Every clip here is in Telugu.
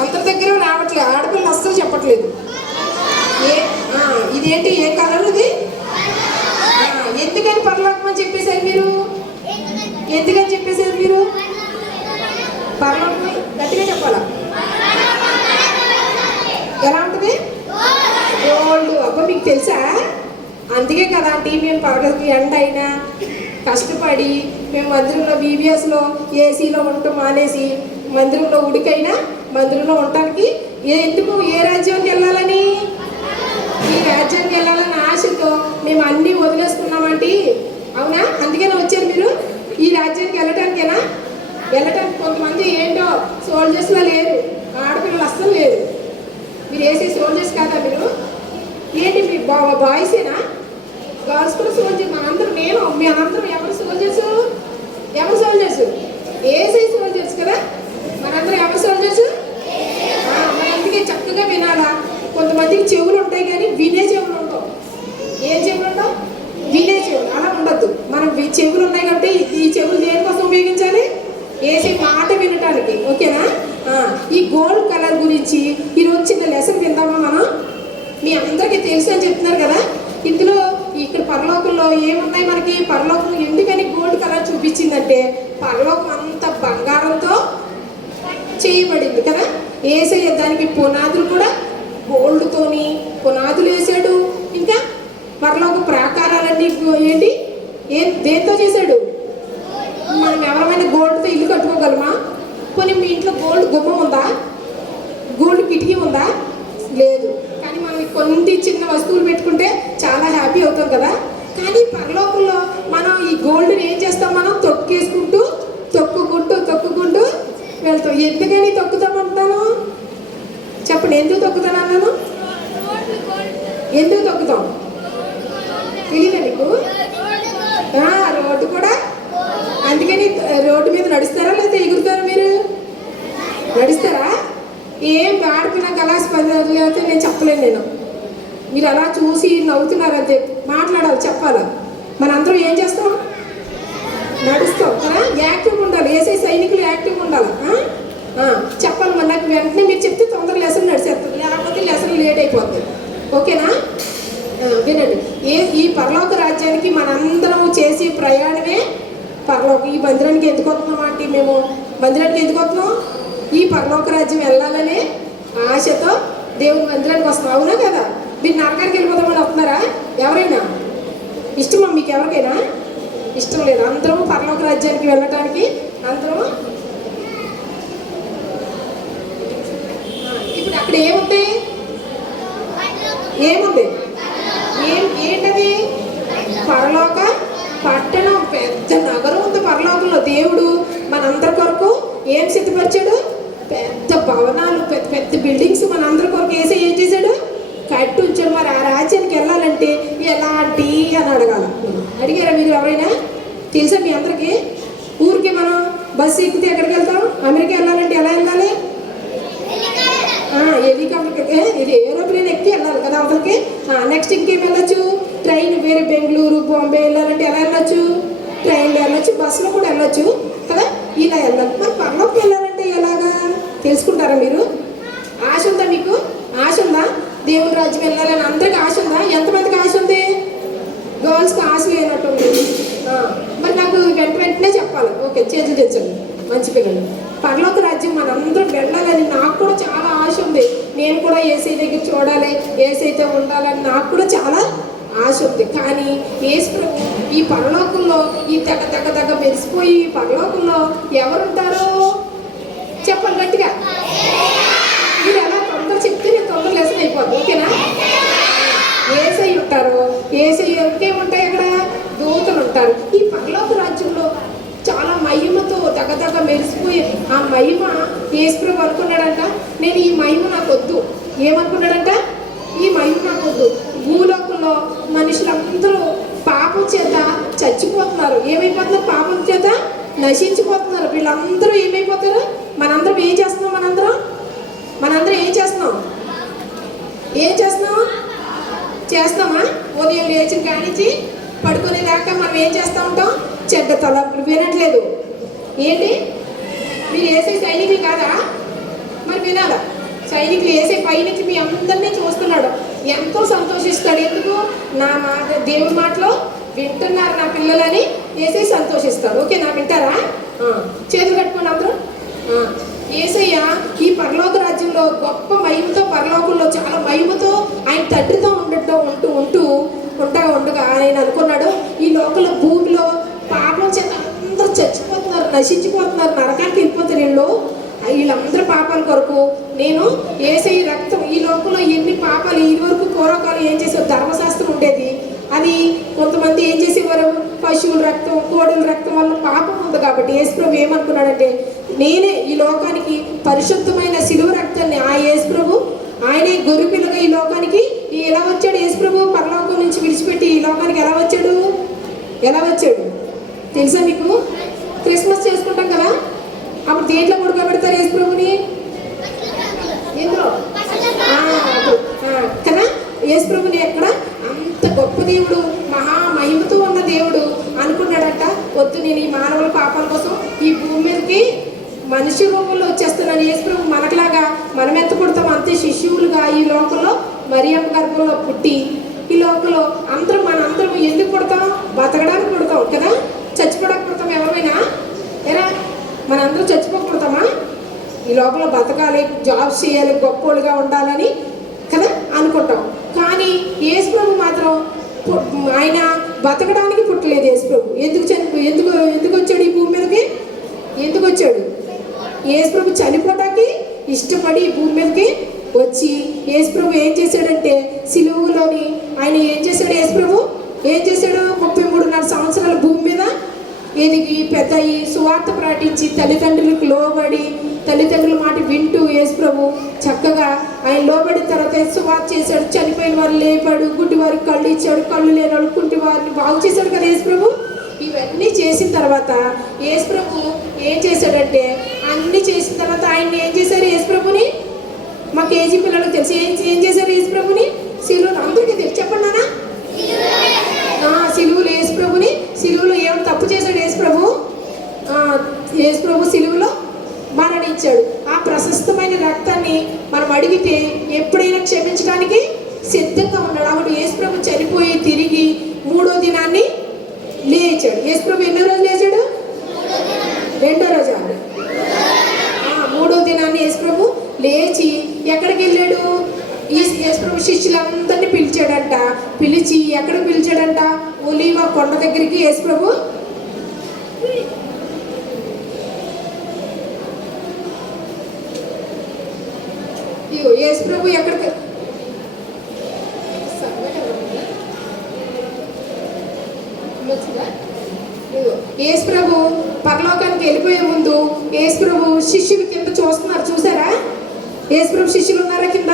అందరి దగ్గర రావట్లేదు, ఆడపిల్లలు అస్సలు చెప్పట్లేదు. ఇదేంటి, ఏ కలర్ ఇది? ఎందుకని పరలోకం అని చెప్పేశారు మీరు? ఎందుకని చెప్పేశారు మీరు? పరలోకం గట్టిగా చెప్పాలా? ఎలా ఉంటుంది? గోల్డ్. అబ్బా, మీకు తెలుసా? అందుకే కదా అంటే మేము పరగతికి ఎండ అయినా కష్టపడి మేము మందిరంలో బీబీఎస్లో ఏసీలో ఉండటం మానేసి మందిరంలో ఉడికైనా మందిరంలో ఉండటానికి ఎందుకు, ఏ రాజ్యానికి వెళ్ళాలని? ఈ రాజ్యానికి వెళ్ళాలని ఆశతో మేము అన్నీ వదిలేసుకున్నామంటే, అవునా? అందుకనే వచ్చారు మీరు ఈ రాజ్యానికి వెళ్ళటానికేనా? వెళ్ళటానికి కొంతమంది ఏంటో సోల్జర్స్లో లేరు, ఆడపిల్లలు అస్సలు లేరు. మీరు వేసే సోల్జర్స్ కాదా మీరు? ఏంటి మీ బాయ్సేనా? గర్ల్స్ కూడా సోల్జర్. మనందరం మీ అందరం ఎవరు సోల్జర్స్? ఎవరు సోల్జర్స్? ఏసై సోల్జర్స్ కదా. మనందరం ఎవరు సోల్జర్స్? మన అందుకే చక్కగా వినాలా. కొంతమందికి చెవులు ఉంటాయి కానీ వినే చెవులు ఉంటాం. ఏం చెవులు ఉంటాం? వినే చెవులు. అలా ఉండద్దు. మనం చెవులు ఉన్నాయి కాబట్టి ఈ చెవులు దేనికోసం ఉపయోగించాలి? ఏసై మాట వినటానికి. ఓకేనా? ఈ గోల్డ్ కలర్ గురించి ఈరోజు చిన్న లెసన్ విందామా మనం? మీ అందరికీ తెలుసు అని చెప్తున్నారు కదా. ఇందులో ఇక్కడ పరలోకంలో ఏమున్నాయి మనకి? పరలోకం ఎందుకని గోల్డ్ కలర్ చూపించిందంటే పరలోకం అంత బంగారంతో చేయబడింది కదా. ఏసయ్య దానికి పునాదులు కూడా గోల్డ్తోని పునాదులు వేసాడు. ఇంకా పరలోక ప్రాకారాలన్నీ ఏంటి, దేంతో చేశాడు? మనం ఎవరైనా గోల్డ్తో ఇల్లు కట్టుకోగలమా? కొన్ని మీ ఇంట్లో గోల్డ్ గుమ్మం ఉందా? గోల్డ్ కిటికీ ఉందా? లేదు. కానీ మనం కొన్ని చిన్న వస్తువులు పెట్టుకుంటే చాలా హ్యాపీ అవుతాం కదా. కానీ పరలోకంలో మనం ఈ గోల్డ్ని ఏం చేస్తాం? మనం తొక్కేసుకుంటూ తొక్కుకుంటూ వెళ్తాం. ఎందుకని తొక్కుతామంటాను చెప్పండి? ఎందుకు తొక్కుతాను అన్నాను? ఎందుకు తొక్కుతాం తెలియదా నీకు? రోడ్డు కూడా అందుకని రోడ్డు మీద నడుస్తారా లేదా ఎగురుతారా? మీరు నడుస్తారా? ఏం ఆడిపోయినా గలాస్ పది అయితే నేను చెప్పలేను. మీరు అలా చూసి నవ్వుతున్నారంతే. మాట్లాడాలి, చెప్పాలి. మనందరం ఏం చేస్తాం? నడుస్తాం కదా. యాక్టివ్గా ఉండాలి. వేసే సైనికులు యాక్టివ్గా ఉండాలి. చెప్పాలి. మరి నాకు వెంటనే మీరు చెప్తే తొందరగా లెసన్ నడిచేస్తుంది, లేకపోతే లెసన్ లేట్ అయిపోతుంది. ఓకేనా? వినండి. ఈ పరలోక రాజ్యానికి మనందరం చేసే ప్రయాణమే పరలోకం. ఈ మందిరానికి ఎందుకు వస్తున్నాం అంటే మేము మందిరానికి ఎందుకు వస్తున్నాం? ఈ పరలోక రాజ్యం వెళ్ళాలనే ఆశతో దేవుని మందిరానికి వస్తున్నాం. అవునా కదా? మీరు నరకానికి వెళ్ళిపోతామని వస్తున్నారా? ఎవరైనా ఇష్టమా మీకు? ఎవరికైనా ఇష్టం లేదు. అందరం పరలోక రాజ్యానికి వెళ్ళటానికి అందరం. ఇప్పుడు అక్కడ ఏముంటాయి? ఏముంది? ఏంటది? పరలోక పట్టణం, పెద్ద నగరం ఉంది పరలోకంలో. దేవుడు మనందరి కొరకు ఏం సిద్ధపరిచాడు? పెద్ద భవనాలు, పెద్ద పెద్ద బిల్డింగ్స్ మనందరి కొరకు వేసి ఏం చేశాడు? కట్టి ఉంచాడు. మరి ఆ రాజ్యానికి వెళ్ళాలంటే ఎలాంటి అని అడగాలి. అడిగారా మీరు ఎవరైనా? తెలుసా మీ అందరికీ? ఊరికి మనం బస్సు ఎక్కితే ఎక్కడికి వెళ్తాం? అమెరికా వెళ్ళాలంటే ఎలా వెళ్ళాలి? హెలికాప్టర్, ఇది ఏరోప్లేన్ ఎక్కి వెళ్ళాలి కదా అవతలకి. నెక్స్ట్ ఇంకేం వెళ్ళొచ్చు? ట్రైన్. వేరే బెంగళూరు, బాంబే వెళ్ళాలంటే ఎలా వెళ్ళొచ్చు? ట్రైన్లో వెళ్ళొచ్చు, బస్సులో కూడా వెళ్ళొచ్చు కదా. ఇలా వెళ్ళాలి. మరి పరలోకి వెళ్ళాలంటే ఎలాగా తెలుసుకుంటారా మీరు? ఆశ ఉందా మీకు? ఆశ ఉందా? దేవుని రాజ్యం వెళ్ళాలని అందరికీ ఆశ ఉందా? ఎంతమందికి ఆశ ఉంది? గర్ల్స్కి ఆశ లేనట్టుంది. మరి నాకు వెంటనే చెప్పాలి. ఓకే, చేతులు తెచ్చండి మంచి పిల్లలు. పరలోక రాజ్యం మనందరం వెళ్ళాలని నాకు కూడా చాలా ఆశ ఉంది. నేను కూడా ఏసై దగ్గర చూడాలి, ఏసైతే ఉండాలని నాకు కూడా చాలా ఆశ ఉంది. కానీ యేసు ప్రభు ఈ పరలోకంలో ఈ దగ్గ మెరిసిపోయి ఈ పరలోకంలో ఎవరుంటారో చెప్పాలి గట్టిగా. మీరు ఎలా తొందర చెప్తే నేను తొందర లెసన్ అయిపోద్ది. ఓకేనా? ఏసై ఉంటారు. ఏసై ఇంకేముంటాయి అక్కడ? దూతలు ఉంటారు. ఈ పరలోక రాజ్యంలో చాలా మహిమతో దగ్గ మెరిసిపోయి ఆ మహిమ యేసు ప్రభు అనుకున్నాడంట, నేను ఈ మహిమ నాకు వద్దు. ఏమనుకున్నాడంట? ఈ మహిమ నాకు వద్దు. భూలోకంలో మనుషులందరూ పాపం చేత చచ్చిపోతున్నారు. ఏమైపోతున్నారు? పాపం చేత నశించిపోతున్నారు. వీళ్ళందరూ ఏమైపోతారు? మనందరం ఏం చేస్తున్నాం? మనందరం ఏం చేస్తున్నామా? ఉదయం లేచి కానించి పడుకునేదాకా మనం ఏం చేస్తూ ఉంటాం? చెడ్డ తలంపులు. వినట్లేదు ఏంటి? మీరు వేసే సైనికులు కాదా? మరి వినాలా? సైనికులు వేసే పైనుంచి మీ అందరినీ చూస్తున్నాడు, ఎంతో సంతోషిస్తాడు. ఎందుకు? నా మాట, దేవుడి మాటలో వింటున్నారు నా పిల్లలని వేసే సంతోషిస్తాడు. ఓకేనా? వింటారా? చేతులు కట్టుకోండి అందరూ. యేసయ్య ఈ పరలోక రాజ్యంలో గొప్ప మహిమతో, పరలోకంలో చాలా మహిమతో ఆయన తండ్రితో ఉండగా ఆయన అనుకున్నాడు, ఈ లోకల భూమిలో పాపం చేత అందరూ చచ్చిపోతున్నారు, నశించిపోతున్నారు, నరకానికి వెళ్ళిపోతారు వీళ్ళందరూ పాపాల కొరకు నేను యేసయ్య రక్తం, ఈ లోకంలో ఎన్ని పాపాలు ఇదివరకు పూర్వకాలం ఏం చేసేవారు, ధర్మశాస్త్రం ఉండేది. అది కొంతమంది ఏం చేసేవారు, పశువుల రక్తం, కోడుల రక్తం వల్ల పాపం ఉంది కాబట్టి యేసుప్రభు ఏమనుకున్నాడంటే, నేనే ఈ లోకానికి పరిశుద్ధమైన శిలువ రక్తాన్ని, ఆ యేసుప్రభు ఆయనే గొర్రెపిల్లగా ఈ లోకానికి ఎలా వచ్చాడు? యేసుప్రభు పరలోకం నుంచి విడిచిపెట్టి ఈ లోకానికి ఎలా వచ్చాడు తెలుసా మీకు? క్రిస్మస్ చేసుకుంటాం కదా, అప్పుడు దేంట్లో ఉడకబెడతారు యేసుప్రభుని? ఎందులో కదా? యేసుప్రభుని ఎక్కడ? అంత గొప్ప దేవుడు, మహిమతో ఉన్న దేవుడు అనుకున్నాడట, వద్దు నేను ఈ మానవుల పాపాల కోసం ఈ భూమి మీదకి మనిషి రూపంలో వచ్చేస్తున్నాను. యేసుప్రభు మనకులాగా మనం ఎంత పుడతాం అంతే శిశువులుగా ఈ లోకంలో మరియమ్మ గర్భంలో పుట్టి ఈ లోకంలో మనందరం ఎందుకు పుడతాం? బతకడానికి పుడతాం కదా, చచ్చిపోవడానికి పుడతాం. ఎవరైనా ఎరా మనందరూ చచ్చిపోకూడతామా? ఈ లోపల బతకాలి, జాబ్స్ చేయాలి, గొప్పోళ్ళుగా ఉండాలని కదా అనుకుంటాం. కానీ యేసుప్రభు మాత్రం ఆయన బతకడానికి పుట్టలేదు. యేసుప్రభు ఎందుకు వచ్చాడు ఈ భూమి మీదకి? ఎందుకు వచ్చాడు? యేసుప్రభు చనిపోవటానికి ఇష్టపడి ఈ భూమి మీదకి వచ్చి యేసుప్రభు ఏం చేశాడంటే, సిలువలోని ఆయన ఏం చేశాడు? యేసుప్రభు ఏం చేశాడు? 33.5 సంవత్సరాల భూమి మీద ఎదిగి పెద్ద ఈ సువార్త ప్రకటించి తల్లిదండ్రులకు లోబడి, తల్లిదండ్రుల మాట వింటూ యేసుప్రభు చక్కగా ఆయన లోబడిన తర్వాత సువార్త చేశాడు. చనిపోయిన వారు లేపాడు, గుడ్డి వారికి కళ్ళు ఇచ్చాడు, కళ్ళు లేని వాళ్ళు కుంటి వారిని బాగు చేశాడు కదా యేసుప్రభు. ఇవన్నీ చేసిన తర్వాత యేసుప్రభు ఏం చేశాడంటే, అన్నీ చేసిన తర్వాత ఆయన్ని ఏం చేశారు? యేసుప్రభుని మా కేజీ పిల్లలకు తెలుసు ఏం చేశారు యేసుప్రభుని? సిలువలో అందరికీ తెలుసు, చెప్పండి నాన్న. సిలువలో యేసుప్రభుని, సిలువలో ఏమైనా తప్పు చేశాడు యేసుప్రభు సిలువలో మరణించాడు. ఆ ప్రశస్తమైన రక్తాన్ని మనం అడిగితే ఎప్పుడైనా క్షమించడానికి సిద్ధంగా ఉన్నాడు. అప్పుడు యేసుప్రభు చనిపోయి తిరిగి 3వ దినాన్ని లేచాడు. యేసుప్రభు ఎన్నో రోజు లేచాడు? 2వ రోజు. 3వ దినాన్ని యేసుప్రభు లేచి ఎక్కడికి వెళ్ళాడు? యేసుప్రభు శిష్యులందరినీ పిలిచాడంట. పిలిచి ఎక్కడికి పిలిచాడంట? ఒలీవ కొండ దగ్గరికి యేసుప్రభు ఎక్కడికి? యేసుప్రభు పరలోకానికి వెళ్ళిపోయే ముందు యేసుప్రభు శిష్యులు కింద చూసారా? యేసుప్రభు శిష్యులు ఉన్నారా కింద?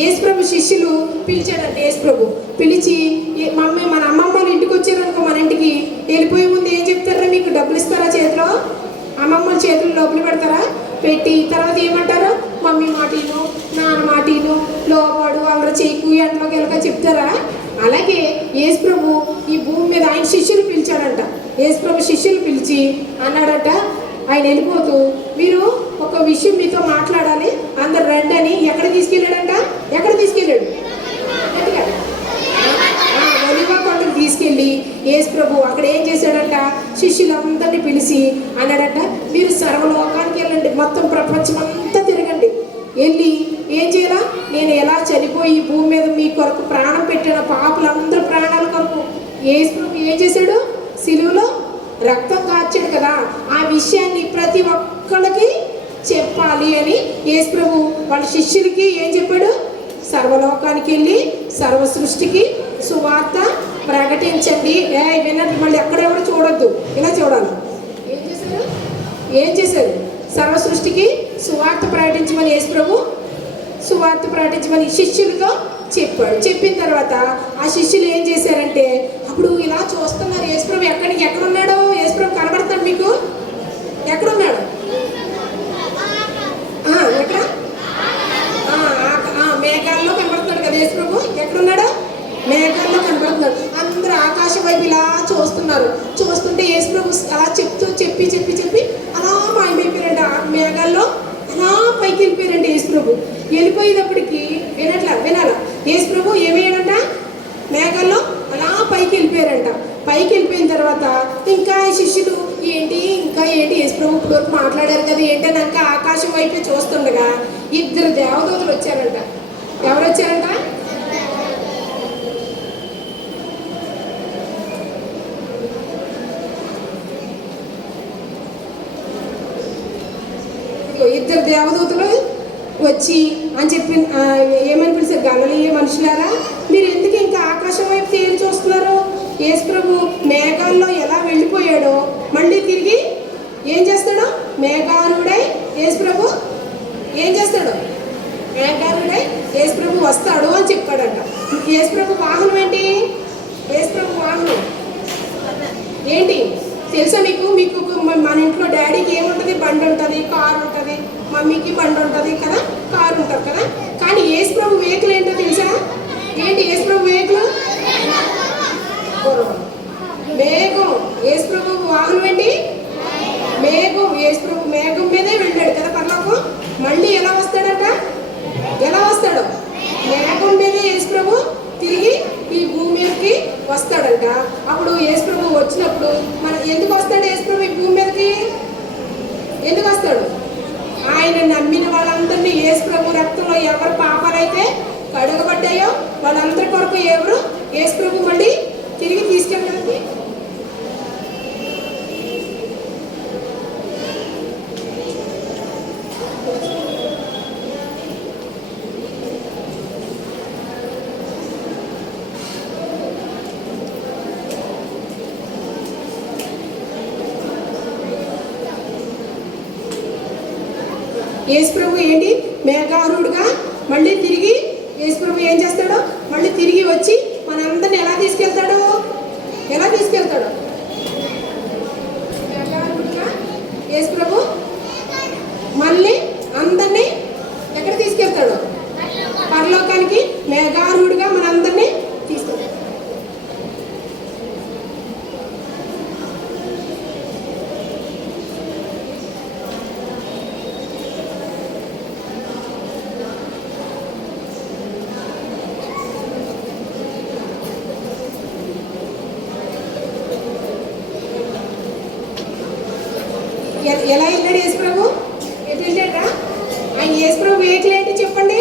యేసుప్రభు శిష్యులు పిలిచాడంటే, యేసుప్రభు పిలిచి, మన అమ్మమ్మ వాళ్ళ ఇంటికి వచ్చారనుకో, మన ఇంటికి వెళ్ళిపోయే ముందు ఏం చెప్తారా? మీకు డబ్బులు ఇస్తారా? చేతిలో అమ్మమ్మ చేతులు డబ్బులు పెడతారా? పెట్టి తర్వాత ఏమంటారు? మమ్మీ మాటిను, నాన్న మాటిను, లోపాడు వాళ్ళ చేయకు, ఎండలోకి వెళ్ళక చెప్తారా? అలాగే యేసుప్రభు ఈ భూమి మీద ఆయన శిష్యులు పిలిచాడంట. యేసుప్రభు శిష్యులు పిలిచి అన్నాడట, ఆయన వెళ్ళిపోతూ, మీరు ఒక విషయం మీతో మాట్లాడాలి, అందరు రండి అని ఎక్కడ తీసుకెళ్ళాడంట? ఎక్కడ తీసుకెళ్ళాడు? ఒలీవ కొండకు తీసుకెళ్ళి యేసుప్రభు అక్కడ ఏం చేశాడంట? శిష్యులందరినీ పిలిచి అన్నాడంట, మీరు సర్వలోకానికి వెళ్ళండి, మొత్తం ప్రపంచం అంతా తిరగండి, వెళ్ళి ఏం చేయాలా? నేను ఎలా చనిపోయి భూమి మీద మీ కొరకు ప్రాణం పెట్టిన పాపులందరూ ప్రాణాల కొరకు యేసుప్రభు ఏం చేశాడు? సిలువలో రక్తం కార్చాడు కదా, ఆ విషయాన్ని ప్రతి ఒక్కళ్ళకి చెప్పాలి అని యేసుప్రభు వాళ్ళ శిష్యులకి ఏం చెప్పాడు? సర్వలోకానికి వెళ్ళి సర్వ సృష్టికి సువార్త ప్రకటించండి. విన్నట్టు మళ్ళీ ఎక్కడెవరు చూడొద్దు, ఇలా చూడాలి. ఏం చేశారు? సర్వ సృష్టికి సువార్త ప్రకటించమని యేసుప్రభు సువార్త ప్రకటించమని శిష్యులతో చెప్పాడు. చెప్పిన తర్వాత ఆ శిష్యులు ఏం చేశారంటే, అప్పుడు ఇలా చూస్తున్నారు, యేసుప్రభు ఎక్కడున్నాడో? యేసుప్రభు కనబడతాడు మీకు? ఎక్కడున్నాడు? ఎక్కడ? మేఘాల్లో కనబడుతున్నాడు కదా యేసుప్రభు. ఎక్కడున్నాడు? మేఘాల్లో కనబడుతున్నాడు. అందరూ ఆకాశం వైపు ఇలా చూస్తున్నారు. చూస్తుంటే యేసుప్రభు అలా చెప్పి అలా మాయమైపోయారంట. ఆ మేఘాల్లో అలా పైకి మాట్లాడారు కదా ఏంటన్నాక ఆకాశం వైపే చూస్తుండగా ఇద్దరు దేవదూతలు వచ్చారంట. ఎవరు వచ్చారంట? ఇద్దరు దేవదూతలు వచ్చి అని చెప్పి ఏమని పిలిచారు? గలిలయ మనుషులారా, మీరు ఎందుకు ఇంకా ఆకాశం వైపు తేలి చూస్తున్నారు? యేసు ప్రభు మేఘాల్లో ఎలా వెళ్ళిపోయాడో మళ్ళీ తిరిగి ఏం చేస్తాడు? మేఘారుడై యేసు ప్రభు ఏం చేస్తాడు? మేఘారుడై యేసు ప్రభు వస్తాడు అని చెప్పాడంట. యేసు ప్రభు వాహనం ఏంటి? యేసు ప్రభు వాహనం ఏంటి తెలుసా మీకు? మీకు మన ఇంట్లో డాడీకి ఏముంటుంది? బండి ఉంటుంది, కారు ఉంటుంది. మమ్మీకి బండి ఉంటుంది కదా, కారు ఉంటుంది కదా. కానీ యేసు ప్రభు వెహికల్ ఏంటో తెలుసా? ఏంటి యేసు ప్రభు వెహికల్? మేఘం. యేసు ప్రభు వాహనం ఏంటి? మేఘం. యేసు ప్రభు మేఘం మీదే వెళ్ళాడు కదా పరలోకం. మళ్ళీ ఎలా వస్తాడట? ఎలా వస్తాడు? మేఘం మీదే యేసు ప్రభు తిరిగి ఈ భూమి మీదకి వస్తాడంట. అప్పుడు యేసు ప్రభు వచ్చినప్పుడు ఎందుకు వస్తాడు? యేసు ప్రభు ఈ భూమి మీదకి ఎందుకు వస్తాడు? ఆయన నమ్మిన వాళ్ళందరినీ యేసు ప్రభు రక్తంలో ఎవరు పాపాలైతే కడగబడ్డాయో వాళ్ళందరి కొరకు ఎవరు యేసు ప్రభు మళ్ళీ తిరిగి తీసుకెళ్ళడానికి యేసు ప్రభు ఏంటి? మేఘారుడుగా మళ్ళీ తిరిగి యేసు ప్రభు ఏం చేస్తాడో మళ్ళీ తిరిగి వచ్చి మనందరిని ఎలా తీసుకెళ్తాడు? ఎలా తీసుకెళ్తాడు? మేఘారుడుగా యేసు ప్రభు మళ్ళీ అందరినీ ఎక్కడ తీసుకెళ్తాడు? పరలోకానికి మేఘారుడుగా మనందరినీ తీసుకెళ్తాడు. ఎలా వెళ్ళాడు యేసు ప్రభు? ఎటు వెళ్ళాడా? ఆయన యేసు ప్రభు వెహికల్ ఏంటి చెప్పండి?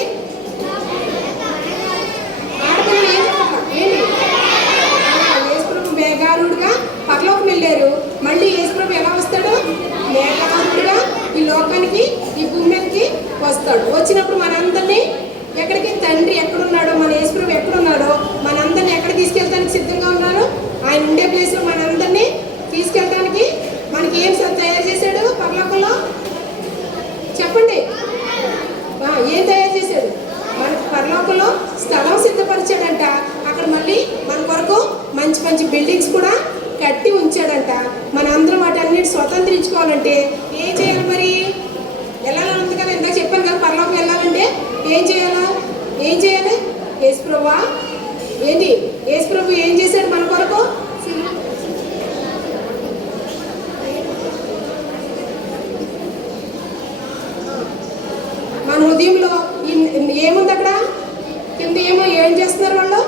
ఆడపిల్లలు ఏం చెప్పాలి? ఏంటి? యేసు ప్రభు మేఘారుడుగా పరలోకం వెళ్ళారు. మళ్ళీ యేసు ప్రభు ఎలా వస్తాడు? మేఘారుడుగా ఈ లోకానికి ఈ భూమి మీదకి వస్తాడు. వచ్చినప్పుడు మనందరినీ ఎక్కడికి? తండ్రి ఎక్కడున్నాడో, మన యేసు ప్రభు ఎక్కడున్నాడో మనందరినీ ఎక్కడ తీసుకెళ్ళడానికి సిద్ధంగా ఉన్నారు? ఆయన ఉండే ప్లేస్లో మనందరినీ తీసుకెళ్ళడానికి మనకి ఏం తయారు చేశాడు పరలోకంలో? చెప్పండి. ఏం తయారు చేశాడు? మనకి పరలోకంలో స్థలం సిద్ధపరిచాడంట. అక్కడ మళ్ళీ మన కొరకు మంచి మంచి బిల్డింగ్స్ కూడా కట్టి ఉంచాడంట. మనందరం వాటన్నిటి స్వతంత్రించుకోవాలంటే ఏం చేయాలి? మరి వెళ్ళాలని ఉంది కదా, ఇందాక చెప్పాను కదా, పరలోకం వెళ్ళాలంటే ఏం చేయాలా? ఏం చేయాలి? యేసు ప్రభువా ఏంటి? యేసు ప్రభు ఏం చేశాడు మన కొరకు? మన హృదయంలో ఏముంది? అక్కడ కింద ఏం చేస్తున్నారు వాళ్ళు?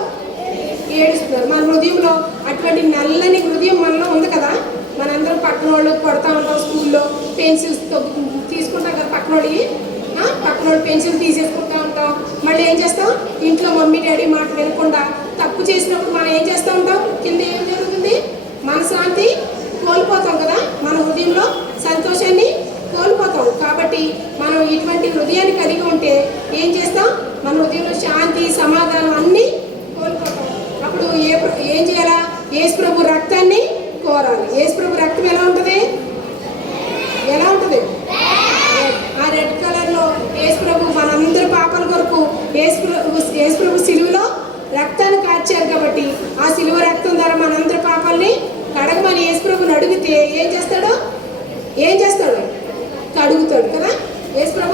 ఏడుస్తున్నారు. మన హృదయంలో అటువంటి నల్లని హృదయం మనలో ఉంది కదా. మనందరం పక్కన వాళ్ళు కొడతా ఉంటాం. స్కూల్లో పెన్సిల్స్ తీసుకుంటాం కదా, పక్కన వాళ్ళు పెన్సిల్ తీసేసుకుంటా ఉంటాం. మళ్ళీ ఏం చేస్తాం? ఇంట్లో మమ్మీ డాడీ మాట వినకుండా తప్పు చేసినప్పుడు మనం ఏం చేస్తూ ఉంటాం? కింద ఏం జరుగుతుంది? మనశ్శాంతి కోల్పోతాం కదా. మన హృదయంలో సంతోషాన్ని కోల్పోతాం. కాబట్టి మనం ఇటువంటి హృదయాన్ని కలిగి ఉంటే ఏం చేస్తాం? మన హృదయంలో శాంతి, సమాధానం అన్నీ కోల్పోతాం. అప్పుడు ఏం చేయాలా? యేసు ప్రభు రక్తాన్ని కోరాలి. యేసు ప్రభు రక్తం ఎలా ఉంటుంది? ఎలా ఉంటుంది? ఆ రెడ్ కలర్లో యేసు ప్రభు మనందరి పాపాల కొరకు యేసు ప్రభు సిలువలో రక్తాన్ని కార్చారు కాబట్టి ఆ సిలువ రక్తం ద్వారా మనందరి పాపాలని కడగమని యేసు ప్రభుని అడిగితే ఏం చేస్తాడు? ఏం చేస్తాడు? కడుగుతాడు కదా. యేసు ప్రభు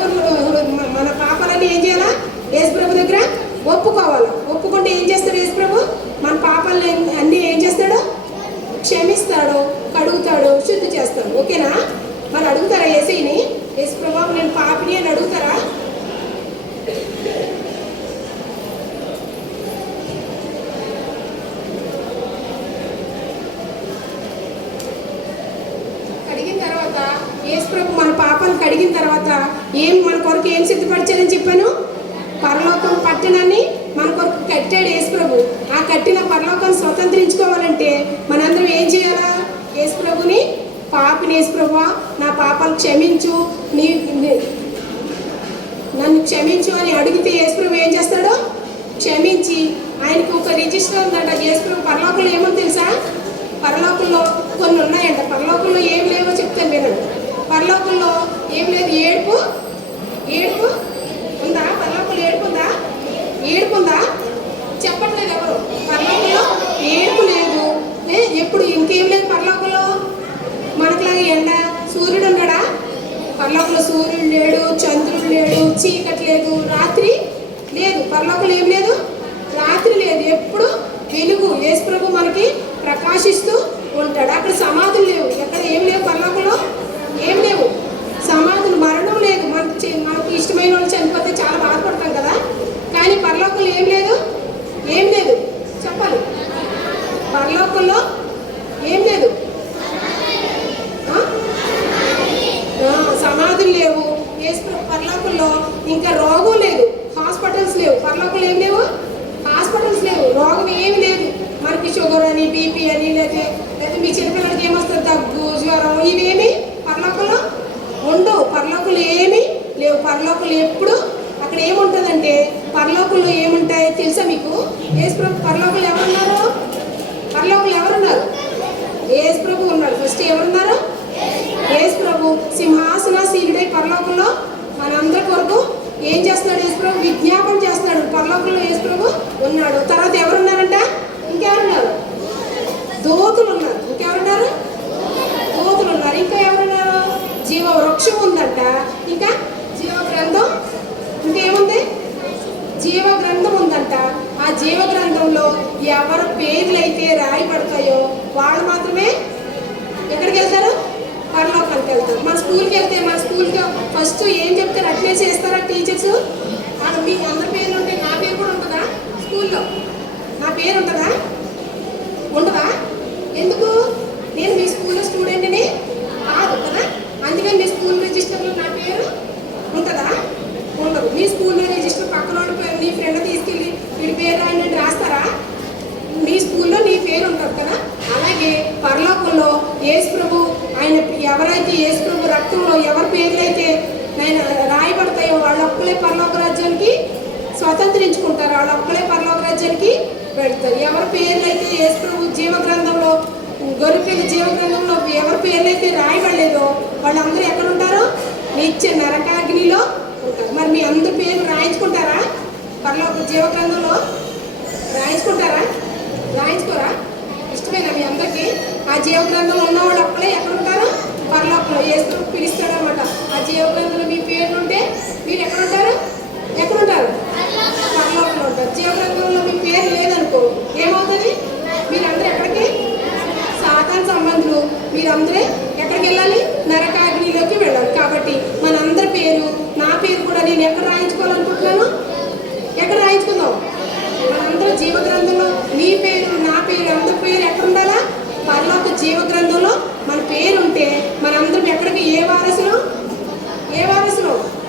మన పాపాలని ఏం చేయాలా? యేసు ప్రభు దగ్గర ఒప్పుకోవాలి. ఒప్పుకుంటే ఏం చేస్తాడు? యేసు ప్రభు మన పాపాలని అన్నీ ఏం చేస్తాడు? క్షమిస్తాడు, కడుగుతాడు, శుద్ధి చేస్తాడు. ఓకేనా? మరి అడుగుతారా యేసుని? యేసు ప్రభు నేను పాపిని అని అడుగుతారా? అడిగిన తర్వాత యేసు ప్రభు మన పాపాలు కడిగిన తర్వాత మన కొరకు ఏం సిద్ధపరిచారని చెప్పాను? పరలోకం పట్టణాన్ని మన కొరకు కట్టాడు యేసు ప్రభు. ఆ కట్టిన పరలోకాన్ని స్వతంత్రించుకోవాలంటే మనందరం ఏం చేయాలా? యేసు ప్రభుని, పాపిని యేసు ప్రభువా నా పాపాలు క్షమించు, నన్ను క్షమించు అని అడిగితే యేసు ప్రభు ఏం చేస్తాడు? క్షమించి ఆయనకు ఒక రిజిస్టర్ ఉందంట. యేసు ప్రభు పరలోకంలో ఏమో తెలుసా? పరలోకంలో కొన్ని ఉన్నాయంట. పరలోకంలో ఏం లేవో చెప్తాను వినండి. పరలోకంలో ఏం లేదు. ఏడుపు ఉందా? పరలోకంలో ఏడుపు ఉందా? చెప్పట్లేదు ఎవరు. పరలోకంలో ఏడుపు లేదు. ఎప్పుడు ఇంకేం లేదు పరలోకంలో. మనకులాగా ఎండ సూర్యుడు ఉన్నాడా? పరలోకంలో సూర్యుడు లేడు, చంద్రుడు లేడు, చీకటి లేదు, రాత్రి లేదు. పరలోకంలో ఏం లేదు, రాత్రి లేదు. ఎప్పుడు వెలుగు యేసు ప్రభు మనకి ప్రకాశిస్తూ ఉంటాడు. అక్కడ సమాధులు లేవు. ఎక్కడ ఏం లేవు. పరలోకంలో ఏం లేవు సమాధులు. మరణం లేదు. మనకు ఇష్టమైన వాళ్ళు చనిపోతే చాలా బాధపడతాం కదా. కానీ పరలోకంలో ఏం లేదు చెప్పాలి. పరలోకంలో ఏం లేదు. సమాధులు లేవు పరలోకంలో. ఇంకా రోగం లేదు. హాస్పిటల్స్ లేవు. పరలోకంలో ఏం లేవు. హాస్పిటల్స్ లేవు. రోగం ఏమి లేదు. మనకి షుగర్ అని, బీపీ అని, లేదా మీ చిన్నపిల్లలకి ఏమొస్తుంది, దగ్గు, జ్వరం, ఇవేమి పరలోకంలో ఉండవు. పరలోకంలో ఏమీ లేవు. పరలోకంలో ఎప్పుడు అక్కడ ఏముంటుందంటే, పరలోకంలో ఏముంటాయో తెలుసా మీకు? యేసు ప్రభు పరలోకంలో ఎవరున్నారు? పరలోకంలో ఎవరున్నారు? యేసు ప్రభు ఉన్నాడు. ఫస్ట్ ఎవరున్నారు? యేసు ప్రభు సింహాసనాసీనుడై పరలోకంలో మనందరి కొరకు ఏం చేస్తున్నాడు? యేసు ప్రభు విజ్ఞాపన చేస్తున్నాడు. పరలోకంలో యేసు ప్రభు ఉన్నాడు. తర్వాత ఎవరున్నారంట? ఇంకెవరున్నారు? దూతలు ఉన్నారు. ఇంకెవరున్నారు? దూతలు ఉన్నారు. ఇంకా ఎవరున్నారు? జీవ వృక్షం ఉందంట. ఇంకా జీవ గ్రంథం. ఇంకేముంది? జీవ గ్రంథం ఉందంట. ఆ జీవ గ్రంథంలో ఎవరి పేర్లు అయితే రాయబడతాయో వాళ్ళు మాత్రమే ఎక్కడికి వెళ్తారు? పరలోకానికి వెళ్తారు. మన స్కూల్కి వెళ్తే మన స్కూల్కి ఫస్ట్ ఏం చెప్తారు? అట్లే చేస్తారా టీచర్స్? మీ అందరి పేర్లు ఉంటాయి. నా పేరు కూడా ఉంటుందా స్కూల్లో? నా పేరు ఉంటుందా? ఉండదా? ఎందుకు? నేను మీ స్కూల్లో స్టూడెంట్ని కాదు కదా. అందుకని మీ స్కూల్ రిజిస్టర్లో నా పేరు ఉంటుందా? ఉండదు. మీ స్కూల్లో రిజిస్టర్ పక్కన నీ ఫ్రెండ్ తీసుకెళ్ళి వీడి పేరు రాయండి రాస్తారా? మీ స్కూల్లో నీ పేరు ఉంటుంది కదా. అలాగే పరలోకంలో యేసు ప్రభు ఆయన ఎవరైతే యేసు ప్రభు రక్తంలో ఎవరి పేర్లు అయితే ఆయన రాయబడతాయో వాళ్ళ ఒక్కలే పరలోక రాజ్యానికి స్వతంత్రించుకుంటారు. వాళ్ళ ఒక్కలే పరలోక రాజ్యానికి వెళ్తారు. ఎవరి పేర్లు అయితే యేసు ప్రభు జీవ గ్రంథంలో, గొర్రెపిల్ల జీవ గ్రంథంలో ఎవరి పేర్లు అయితే రాయబడలేదో వాళ్ళందరూ ఎక్కడ ఉంటారు? నిత్య నరకాగ్నిలో ఉంటారు. మరి మీ అందరి పేరు రాయించుకుంటారా? పరలోక జీవ గ్రంథంలో రాయించుకుంటారా? రాయించుకోరా? ఇష్టమేనా మీ అందరికీ? ఆ జీవ గ్రంథంలో ఉన్న వాళ్ళు ఒక్కలే ఎక్కడ ఉంటారు? పరలోకంలో. యేసు పిలుస్తాడు అనమాట. ఆ జీవ గ్రంథంలో మీ పేర్లు ఉంటే మీరు ఎక్కడ ఉంటారు? పరలోకంలో ఉంటారు. జీవ గ్రంథంలో మీ పేరు లేదనుకో ఏమవుతుంది? మీరందరూ ఎక్కడికి? సాతాను సంబంధులు. మీరందరూ ఎక్కడికి వెళ్ళాలి? నరకాగ్నిలోకి వెళ్ళాలి. కాబట్టి మనందరి పేరు, నా పేరు కూడా నేను ఎక్కడ రాయించుకోవాలనుకుంటున్నాను? ఎక్కడ రాయించుకుందాం? మనందరూ జీవ గ్రంథంలో నీ పేరు, నా పేరు, అందరి పేరు ఎక్కడ ఉండాలా? పరలోక జీవ గ్రంథంలో మన పేరు ఉంటే మనందరం ఎక్కడికి? ఏ వారసులు?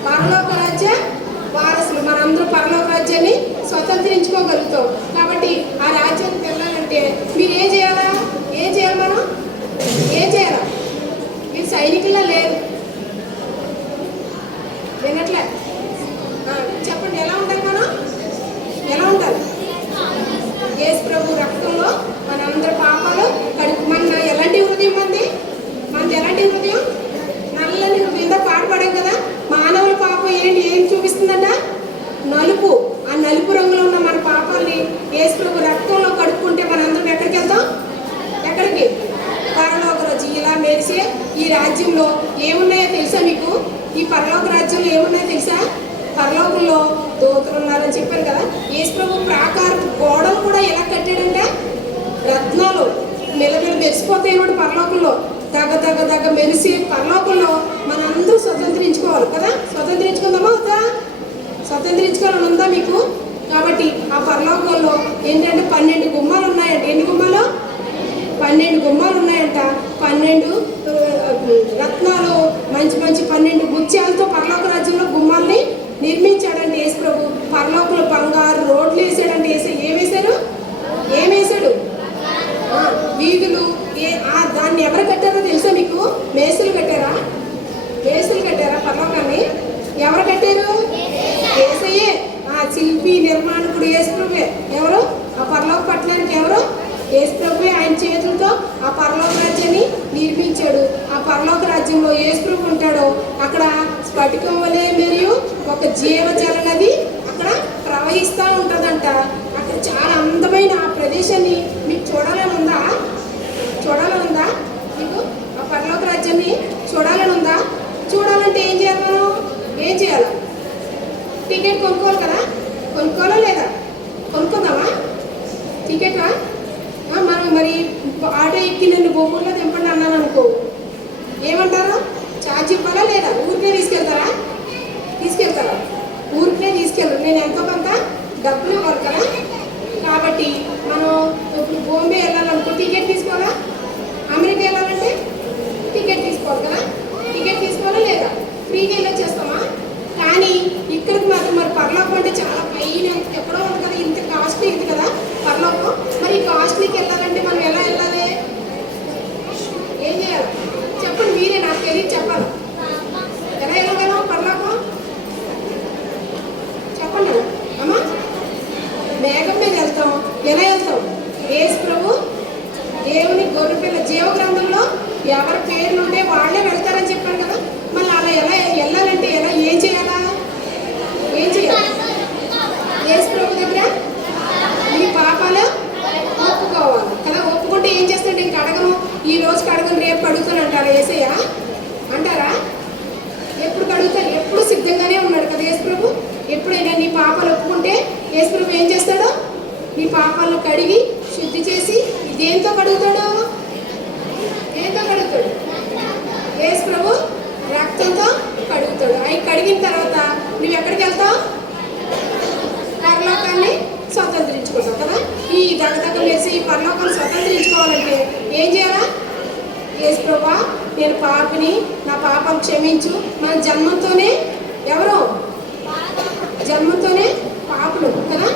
పరలోక రాజ్య వారసులు. మనందరం పరలోక రాజ్యాన్ని స్వతంత్రించుకోగలుగుతాం. కాబట్టి ఆ రాజ్యానికి వెళ్ళాలంటే మీరు ఏం చేయాలి? మనం ఏం చేయాలా? మీరు సైనికుల్లా లేరు. వినట్లే? చెప్పండి, ఎలా ఉండాలి మనం? ఎలా ఉండాలి? యేసు ప్రభు రక్తంలో మనందరి పాపాలు మన ఎలాంటి హృదయం మనది ఎలాంటి హృదయం? నల్లని హృదయం. పాడుపడాం కదా. మానవుల పాపం ఏం చూపిస్తుందట? నలుపు. ఆ నలుపు రంగులో ఉన్న మన పాపాలని యేసు ప్రభు రక్తంలో కడుక్కుంటే మనందరం ఎక్కడికి వెళ్తాం? ఎక్కడికి? పరలోక రాజ్యం. ఇలా మెరిసే ఈ రాజ్యంలో ఏమున్నాయో తెలుసా మీకు? ఈ పరలోక రాజ్యంలో ఏమున్నాయో తెలుసా? పరలోకంలో దూతలు ఉన్నారని చెప్పాను కదా. యేసు ప్రభు ప్రాకారపు గోడలు కూడా ఎలా కట్టాడంటే రత్నాలు మెరిసిపోతాయి అన్నమాట. పరలోకంలో దగ్గ మెరిసి పరలోకంలో మనందరూ స్వతంత్రించుకోవాలి కదా. స్వతంత్రించుకుందామా వద్దా? స్వతంత్రించుకోవాలని ఉందా మీకు? కాబట్టి ఆ పరలోకంలో ఏంటంటే 12 గుమ్మాలు ఉన్నాయంటే. ఎన్ని గుమ్మాలు? 12 గుమ్మాలు ఉన్నాయంట. 12 రత్నాలు మంచి మంచి 12 ముత్యాలతో పరలోక రాజ్యంలో గుమ్మాల్ని నిర్మించాడంటే యేసు ప్రభు. పరలోకలు బంగారు రోడ్లు వేసాడంటే ఏమేశాడు? ఏమేశాడు? వీధులు దాన్ని ఎవరు కట్టారో తెలుసా మీకు? మేసులు కట్టారా? మేసులు కట్టారా పరలోకాన్ని? ఎవరు కట్టారు? యేసయ్యే. ఆ శిల్పి నిర్మాణకుడు యేసు ప్రభువే. ఎవరు? ఆ పరలోక పట్టణానికి ఎవరు? యేసు ప్రభువే. ఆయన చేతులతో ఆ పరలోక రాజ్యాన్ని నిర్మించాడు. ఆ పరలోక రాజ్యంలో యేసు ప్రభు ఉంటాడు. అక్కడ స్ఫటికం వలె మరియు ఒక జీవజల నది అక్కడ ప్రవహిస్తూ ఉంటుందంట. అక్కడ చాలా అందమైన ఆ ప్రదేశాన్ని మీకు చూడాలని ఉందా? చూడాలని ఉందా మీకు? ఆ పరలోక రాజ్యాన్ని చూడాలని ఉందా? చూడాలంటే ఏం చేయాలి? మనం ఏం చేయాలి? టికెట్ కొనుక్కోవాలి కదా. కొనుక్కోవాలా లేదా? కొనుక్కుందామా టికెటా? మనం మరి ఆటో ఎక్కి నన్ను బొమ్మల్లో దింపండి అన్నాను అనుకో, ఏమంటారు? ఛార్జ్ ఇవ్వాలా లేదా? ఊరికే తీసుకెళ్తారా? తీసుకెళ్తారా? ఊరికే తీసుకెళ్ళరు. నేను ఎంతో కొంత డబ్బులు ఇవ్వాలి కదా. కాబట్టి మనం ఇప్పుడు బాంబే వెళ్ళాలనుకో టికెట్ తీసుకోవాలా? అమెరికా వెళ్ళాలంటే టికెట్ తీసుకోవాలి కదా. టికెట్ తీసుకోవాలా లేదా? ఫ్రీగా వెళ్ళొచ్చేస్తామా? కానీ ఇక్కడికి మాత్రం మరి పరలోకం అంటే చాలా పైన ఎక్కడో ఉంది కదా. ఇంత కాస్ట్లీ ఇది కదా పరలోకం. మరి ఈ కాస్ట్లీకి వెళ్ళాలంటే మనం ఎలా వెళ్ళాలి? ఏం చేయాలి చెప్పండి మీరే, నాకు తెలియదు చెప్పాలి. ఎలా వెళ్ళగలం పరలోకం చెప్పండి అమ్మా. మేఘం మీద వెళ్తాం. ఎలా వెళ్తాం? యేసు ప్రభు దేవుని గొర్రెపిల్ల జీవ గ్రంథంలో ఎవరి పేర్లు ఉంటే వాళ్ళే వెళ్తారని చెప్పారు కదా. మళ్ళీ అలా ఎలా వెళ్ళాలంటే ఎలా? ఏం చేయాలా? ఏం చేయాలి? యేసు ప్రభు దగ్గర మీ పాపాలు ఒప్పుకోవాలి కదా. ఒప్పుకుంటే ఏం చేస్తాడు? ఇంక అడగను, ఈ రోజుకి అడగను, రేపు అడుగుతాను అంటారా యేసయ్య? అంటారా? ఎప్పుడు అడుగుతారు? ఎప్పుడు సిద్ధంగానే ఉన్నాడు కదా యేసు ప్రభు. ఎప్పుడైనా నీ పాపాలు ఒప్పుకుంటే యేసు ప్రభు ఏం చేస్తాడు? నీ పాపాలను కడిగి శుద్ధి చేసి దేంతో కడుగుతాడు? దేంతో కడుగుతాడు? యేసు ప్రభు రక్తంతో కడుగుతాడు. అవి కడిగిన తర్వాత నువ్వు ఎక్కడికి వెళ్తావు? పరలోకాన్ని స్వతంత్రించుకుంటావు కదా. ఈ దగదగం వేసి ఈ పరలోకాన్ని స్వతంత్రించుకోవాలంటే ఏం చేయాలా? యేసు ప్రభా నేను పాపిని, నా పాపం క్షమించు. మన జన్మతోనే ఎవరు? జన్మతోనే పాపులు కదా.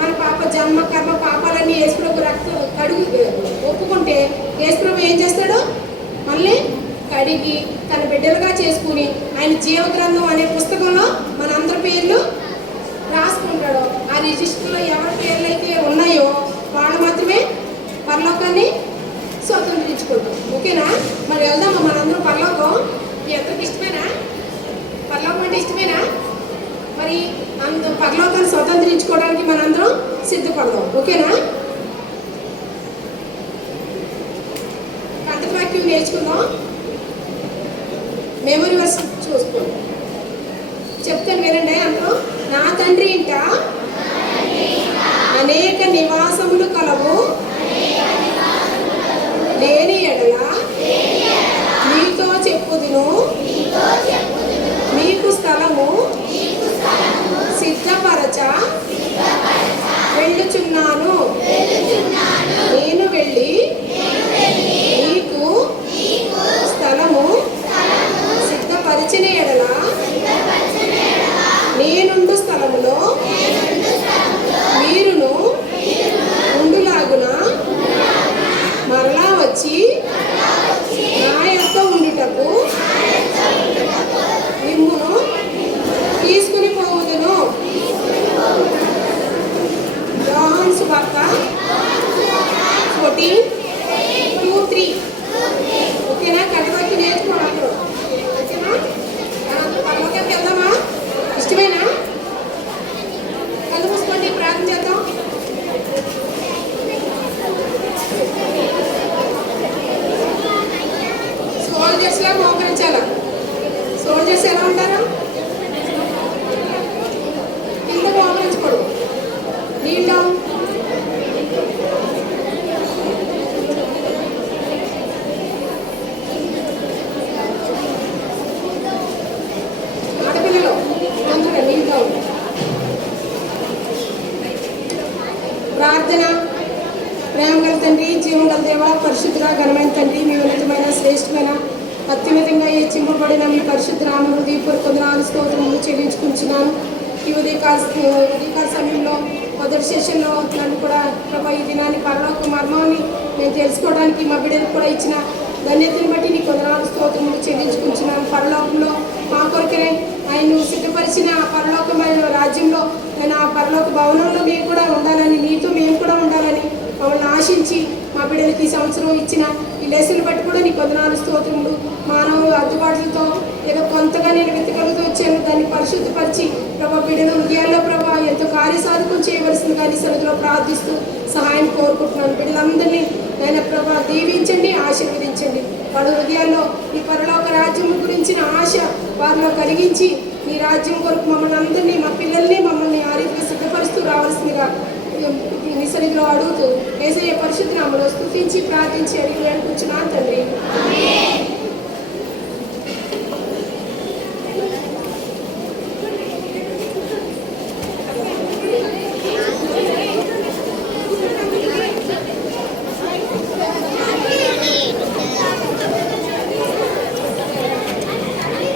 మన పాప జన్మ కర్మ పాపాలన్నీ యేసు ప్రభు రక్తం కడుగు ఒప్పుకుంటే యేసు ప్రభు ఏం చేస్తాడు? మళ్ళీ కడిగి తన బిడ్డలుగా చేసుకుని ఆయన జీవ గ్రంథం అనే పుస్తకంలో మనందరి పేర్లు రాసుకుంటాడు. ఆ రిజిస్టర్లో ఎవరి పేర్లు అయితే ఉన్నాయో వాళ్ళు మాత్రమే పరలోకాన్ని స్వతంత్రించుకుంటాం. ఓకేనా? మరి వెళ్దామా మనందరం పరలోకం? మీ అందరికి ఇష్టమేనా? పరలోకం అంటే ఇష్టమేనా? మరి పరలోకాన్ని స్వతంత్రించుకోవడానికి మనందరం సిద్ధపడదాం. ఓకేనా? కంఠవాక్యం నేర్చుకుందాం. మెమరీ వర్స్ చూసుకోండి. చెప్తాను వినండి. అందరూ నా తండ్రి ఇంట అనేక నివాసములు కలవు, లేని ఎడల మీతో చెప్పుదును, మీకు స్థలము సిద్ధపరచ వెళ్ళుచున్నాను. నేను వెళ్ళి మీకు స్థలము సిద్ధపరిచిన ఎడల నేనుండు స్థలములో మీరును జీవంగల దేవ పరిశుద్ధ ఘనమైన తండ్రి మీ ఉన్నతమైన శ్రేష్టమైన అత్యున్నతంగా హెచ్చింపబడిన మీ పరిశుద్ధ నామ హృదయపూర్వక స్తోత్రములు చెల్లించుకుంటున్నాను. ఈ ఉదయకాల సమయంలో మొదటి సెషన్లో నన్ను కూడా ప్రభా ఈ దినాన్ని పరలోక మర్మాన్ని నేను తెలుసుకోవడానికి మా బిడ్డలకు కూడా ఇచ్చిన ధన్యతను బట్టి నీ కొందనాలు స్తోత్రములు చెల్లించుకుంటున్నాను. పరలోకంలో మా కొరకే ఆయన సిద్ధపరిచిన ఆ పరలోకమైన రాజ్యంలో నేను ఆ పరలోక భవనంలో మేము కూడా ఉండాలని, నీతో మేము కూడా ఉండాలని మమ్మల్ని ఆశించి మా బిడ్డలకి ఈ సంవత్సరం ఇచ్చిన ఈ లెసన్లు బట్టి కూడా నీ కొందనాలు స్తోత్రములు. మానవ అడ్డుబాట్లతో ఏదో కొంతగా నేను వెతకలుగుతూ వచ్చాను, దాన్ని పరిశుద్ధపరిచి ప్రభా బిడ్డల హృదయాల్లో ప్రభా ఎంతో కార్యసాధకం చేయవలసింది కానీ సన్నిధిలో ప్రార్థిస్తూ సహాయం కోరుకుంటున్నాను. బిడ్డలందరినీ ఆయన ప్రభా దీవించండి, ఆశీర్వదించండి. వాళ్ళ హృదయాల్లో ఈ పరలోక రాజ్యం గురించిన ఆశ వారిలో కలిగించి నీ రాజ్యం కొరకు మమ్మల్ని అందరినీ, మా పిల్లల్ని మమ్మల్ని ఆ రీతిగా సిద్ధపరుస్తూ రావాల్సిందిగా నీ సన్నిధిలో అడుగుతూ యేసయ్య పరిశుద్ధ నామములో స్తుతించి ప్రార్థించి అడిగి అనుకుంటున్నాను తండ్రి.